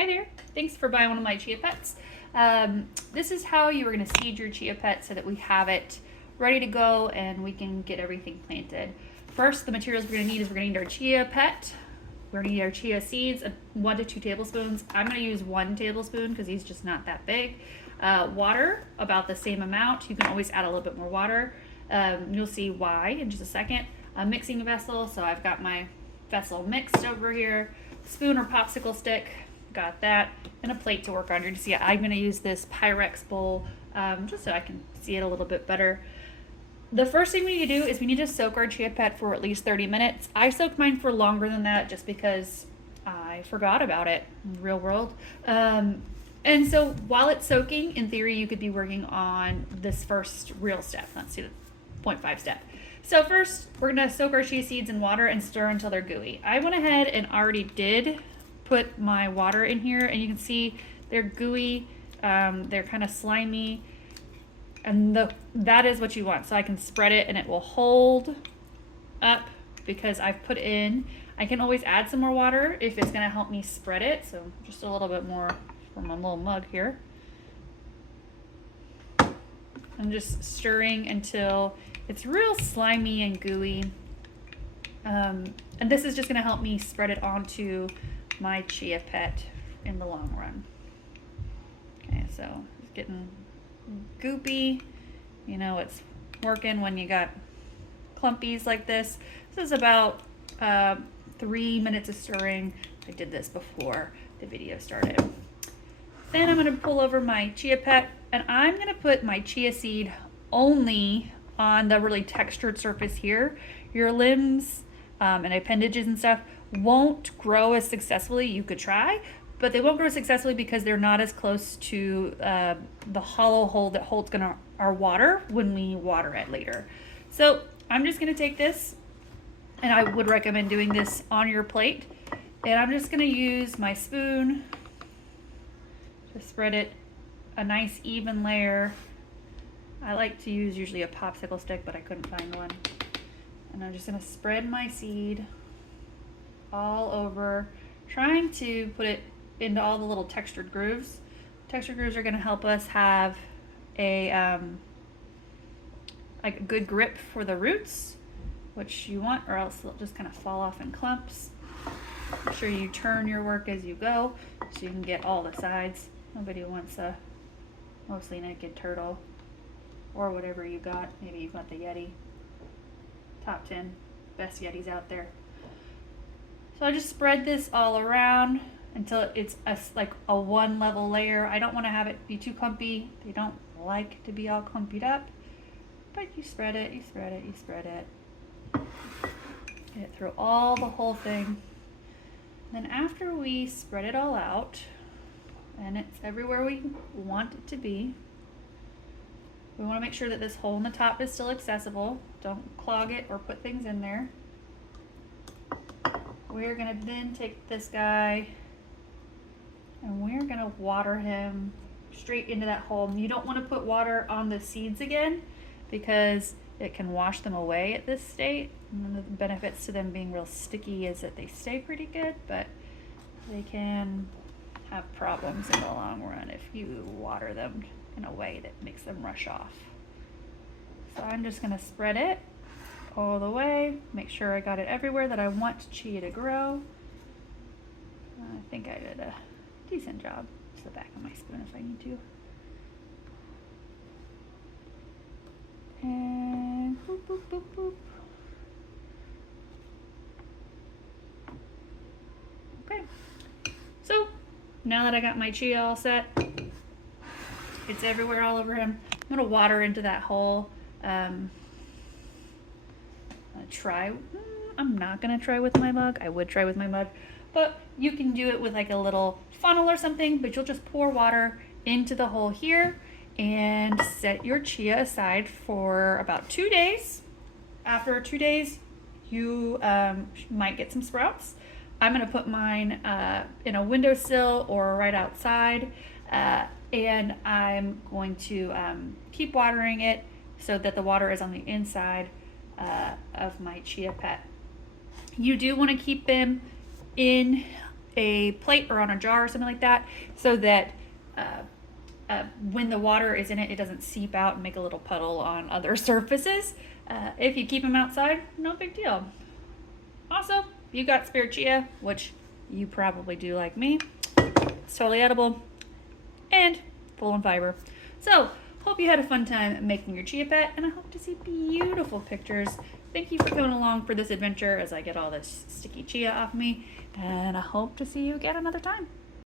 Hi there, thanks for buying one of my Chia Pets. This is how you are going to seed your Chia Pet so that we have it ready to go and we can get everything planted. First, the materials we're going to need is we're going to need our Chia Pet. We're going to need our chia seeds, 1 to 2 tablespoons. I'm going to use 1 tablespoon because he's just not that big. Water, about the same amount. You can always add a little bit more water. You'll see why in just a second. A mixing vessel, so I've got my vessel mixed over here. Spoon or popsicle stick, got that, and a plate to work on. You're gonna see I'm gonna use this Pyrex bowl just so I can see it a little bit better. The first thing we need to do is we need to soak our Chia Pet for at least 30 minutes. I soaked mine for longer than that just because I forgot about it in the real world. And so while it's soaking, in theory, you could be working on this first real step. Let's see the 0.5 step. So first, we're gonna soak our chia seeds in water and stir until they're gooey. I went ahead and already did put my water in here, and you can see they're gooey, they're kind of slimy, and that is what you want. So I can spread it and it will hold up because I've put in. I can always add some more water if it's gonna help me spread it. So just a little bit more from my little mug here. I'm just stirring until it's real slimy and gooey. And this is just gonna help me spread it onto my Chia Pet in the long run. Okay, so it's getting goopy. You know it's working when you got clumpies like this. This is about 3 minutes of stirring. I did this before the video started. Then I'm gonna pull over my Chia Pet and I'm gonna put my chia seed only on the really textured surface here. Your limbs and appendages and stuff won't grow as successfully. You could try, but they won't grow successfully because they're not as close to the hollow hole that holds our water when we water it later. So I'm just gonna take this, and I would recommend doing this on your plate, and I'm just gonna use my spoon to spread it a nice even layer. I like to use usually a popsicle stick, but I couldn't find one. And I'm just gonna spread my seed all over, trying to put it into all the little textured grooves. Textured grooves are gonna help us have a like a good grip for the roots, which you want, or else they'll just kind of fall off in clumps. Make sure you turn your work as you go so you can get all the sides. Nobody wants a mostly naked turtle or whatever you got. Maybe you've got the Yeti. Top 10 best Yetis out there. So I just spread this all around until it's like a 1 level layer. I don't want to have it be too clumpy. They don't like to be all clumpied up. But you spread it, you spread it, you spread it. Get it through all the whole thing. Then after we spread it all out, and it's everywhere we want it to be, we want to make sure that this hole in the top is still accessible. Don't clog it or put things in there. We're gonna then take this guy and we're gonna water him straight into that hole. You don't want to put water on the seeds again because it can wash them away at this state. And one of the benefits to them being real sticky is that they stay pretty good, but they can have problems in the long run if you water them in a way that makes them rush off. So I'm just gonna spread it all the way, make sure I got it everywhere that I want Chia to grow. I think I did a decent job. Just the back of my spoon if I need to. And boop, boop, boop, boop. Okay, so now that I got my Chia all set, it's everywhere all over him. I'm gonna water into that hole. I'm not gonna try with my mug. I would try with my mug, but you can do it with like a little funnel or something, but you'll just pour water into the hole here and set your Chia aside for about 2 days. After 2 days, you might get some sprouts. I'm gonna put mine in a windowsill or right outside, and I'm going to keep watering it so that the water is on the inside of my Chia Pet. You do want to keep them in a plate or on a jar or something like that, so that when the water is in it, it doesn't seep out and make a little puddle on other surfaces. If you keep them outside, no big deal. Also, if you got spare chia, which you probably do like me, it's totally edible and full in fiber. So, hope you had a fun time making your Chia Pet, and I hope to see beautiful pictures. Thank you for coming along for this adventure as I get all this sticky chia off me, and I hope to see you again another time.